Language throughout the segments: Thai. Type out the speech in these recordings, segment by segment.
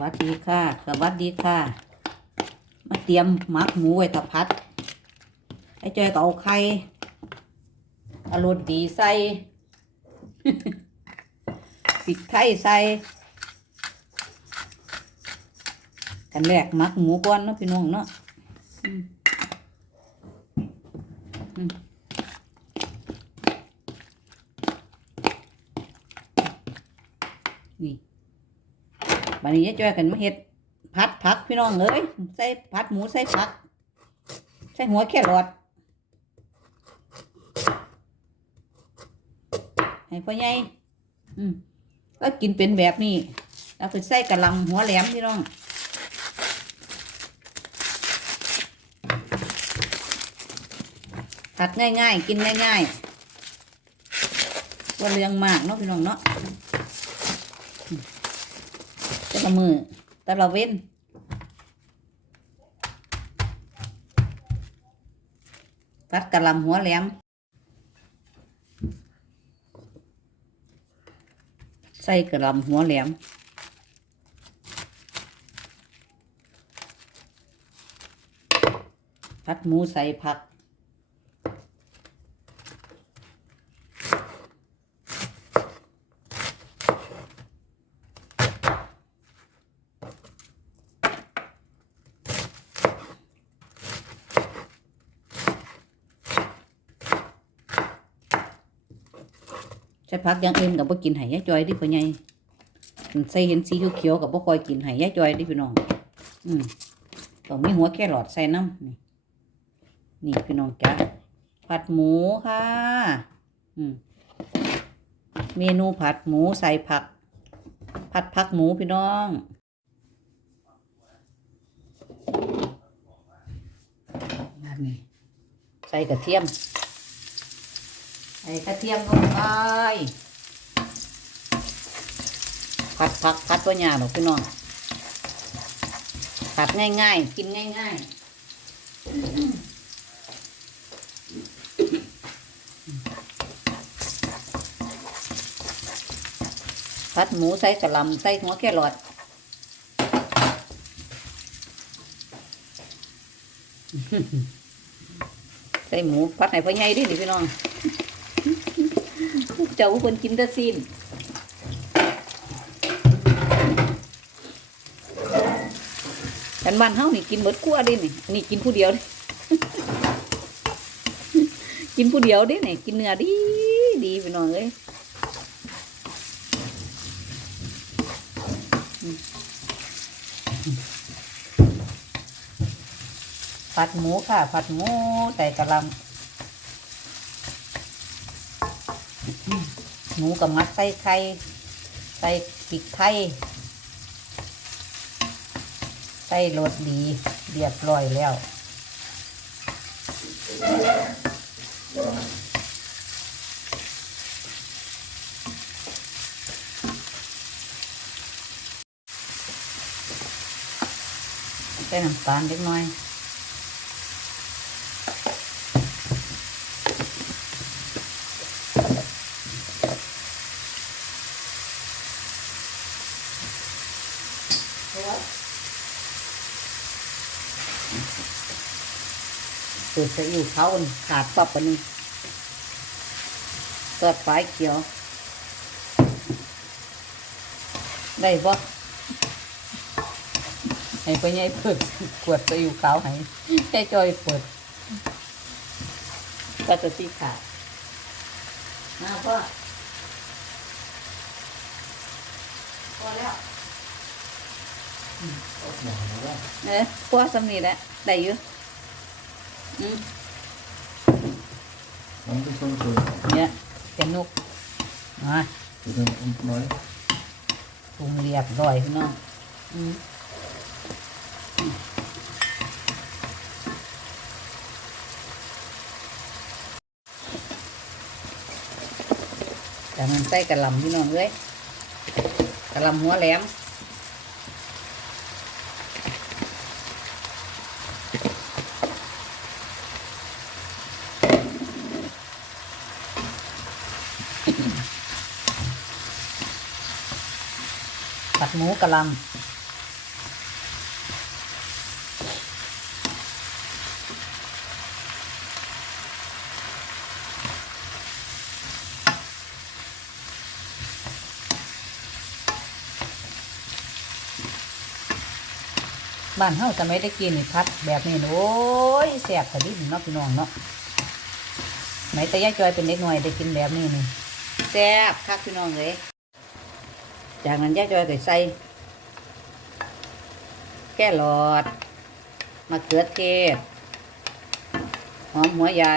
วัสดีค่ะ สวัสดีค่ะ มาเตรียมมักหมูไว้ตะพัด ไอ้จอยก็เอาไข่เอารสดีใส่ปิกไทยใส่กันแรกมักหมูก่อนเนาะพี่น้องเนาะอืมอืมนี่ันนี้จะช่วยกันมาเฮ็ดพัดผักพี่น้องเอ้ยใส่ผัดหมูใส่ผัก ใส่หัวแครอทให้พ่อใหญ่อืมก็กินเป็นแบบนี้แล้วก็ใส่กระลำหัวแหลมพี่น้องผัดง่ายๆ กินง่ายๆว่าเรื่องมากเนาะพี่น้องเนาะ ละมือแต่ละเว้นพัดกระลำหัวแหลม ใส่กระลำหัวแหลมพัดหมูใส่ผัก ใช้ผักย่างอื่นกับบ่กินไห้ยาจอยดิพ่อใหญ่ใส่เห็นสีเขียวๆกับบ่คอยกินไห้ยาจอยดิพี่น้อง อืมต้องมีหัวแครอทใส่น้ำนี่นี่พี่น้องจ้าผัดหมูค่ะอืมเมนูผัดหมูใส่ผัก ผัดผักหมูพี่น้องนั่นนี่ใส่กระเทียม ใส่กระเทียมลงไปผัดผักผัดตัวหยาหรอกพี่น้องผัดง่ายๆ กินง่ายๆผัดหมูใส่กระหลำใส่หัวแครอทใส่หมูผัดให้พ่อใหญ่ดิดิพี่น้อง เจ้าคนกินแต่ซีนกันบ้านเฮานี่กินหมดกลัวดินี่นี่กินผู้เดียวด้กินผู้เดียวด้นี่กินเนื้อดีดีพี่น้องเอ้ยผัดหมูค่ะผัดหมูใส่กระลำ หมูกับมัดใส่ไข่ใส่พริกไทยใส่รสดีเรียบร้อยแล้วใส่น้ำตาลเล็กน้อย เปิดซีอิ๊วเขาอันขาดปับอันนี้เปิดไฟเขียว ได้บ่ให้ไปยัยเปิดขวดซีอิ๊วขาวให้ให้จอยเปิดก็จะที่ขาดมาพ่อพอแล้วเออพอสำนีแหล้วได้อยู่ อืม Danke schon schön. เนี่ยเป็นนกมา Bitte und neu. ปรุงเรียบร้อยพี่น้องอืมจากนั้นใส่กระหลำพี่น้องเลยกระหลำหัวแหลม ผัดหมูกะลำบ้านเฮาจะไม่ได้กี้นี่พัดแบบนี้โอ้ยแสบกระดิ่งนาะพี่น้องเนาะไหนแต่ย่าจอยเป็นเด็กหน่อยได้กินแบบนี้นี่แซ่บครับพี่น้องเลย จากนั้นยาจอยก็ใส่แค่หลอดมะเขือเทศ หอมหัวใหญ่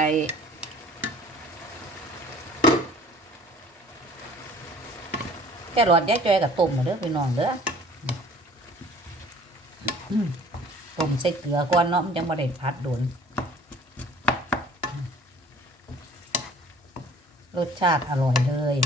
แค่หลอดยาจอยกับต้มมาเด้อพี่น้องเด้อต้มใส่เกลือก่อนเนาะมันจังบ่ได้พัดโดนรสชาติอร่อยเลย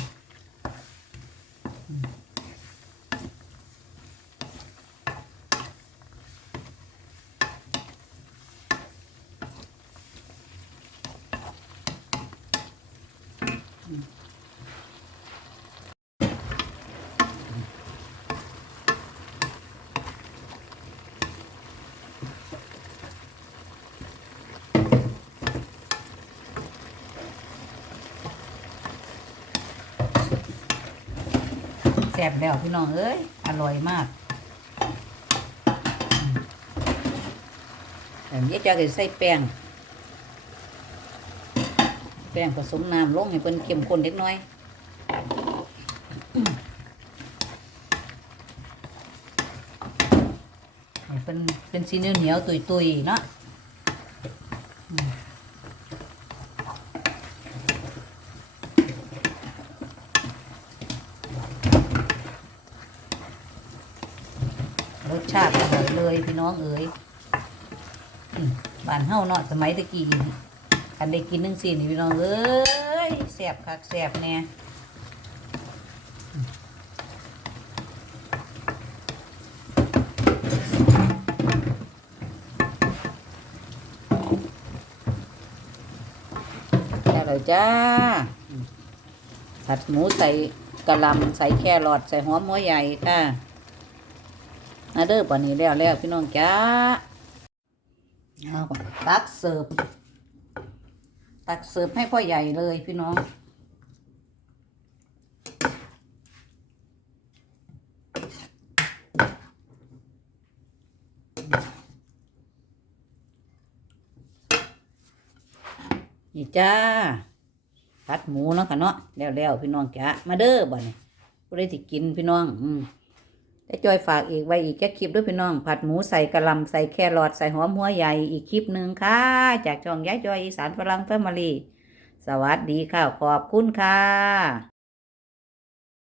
แซ่บแล้วพี่น้องเอ้ย อร่อยมากอืมแต่นี้จะก็ใส่แป้งแป้งผสมน้ำลงให้เพิ่นเข้มข้นเล็กน้อยให้เป็นเป็นสีเหนียวเหนียวตุยตุยเนาะรสชาติอร่อยเลยพี่น้องเอ๋ยบ้านเฮ้าเนาะสมัยตะกี้ คันได้กินนึ่งสี่นี่พี่น้องเอ้ยแซ่บคักแซ่บแน่แล้วเลยจ้า ผัดหมูใส่กะหล่ำใส่แครอทใส่หอมหัวใหญ่ค่ะมาเด้อป่านนี้แล้วแล้วพี่น้องจ้าเอาตักเสิร์ฟ ตักเสิร์ฟให้พ่อใหญ่เลยพี่น้อง นี่จ้าผัดหมูเนาะค่ะเนาะแล้วแล้วพี่น้องจ้ามาเด้อบ่เนี่ยผู้ใดที่กินพี่น้อง อืม แต่จอยฝากอีกไว้อีกแค่คลิปด้วยพี่น้อง ผัดหมูใส่กระลำใส่แครอทใส่หอมหัวใหญ่อีกคลิปหนึ่งค่ะ จากช่องย้ายจอยอีสานฝรั่งแฟมิลี่สวัสดีค่ะ ขอบคุณค่ะ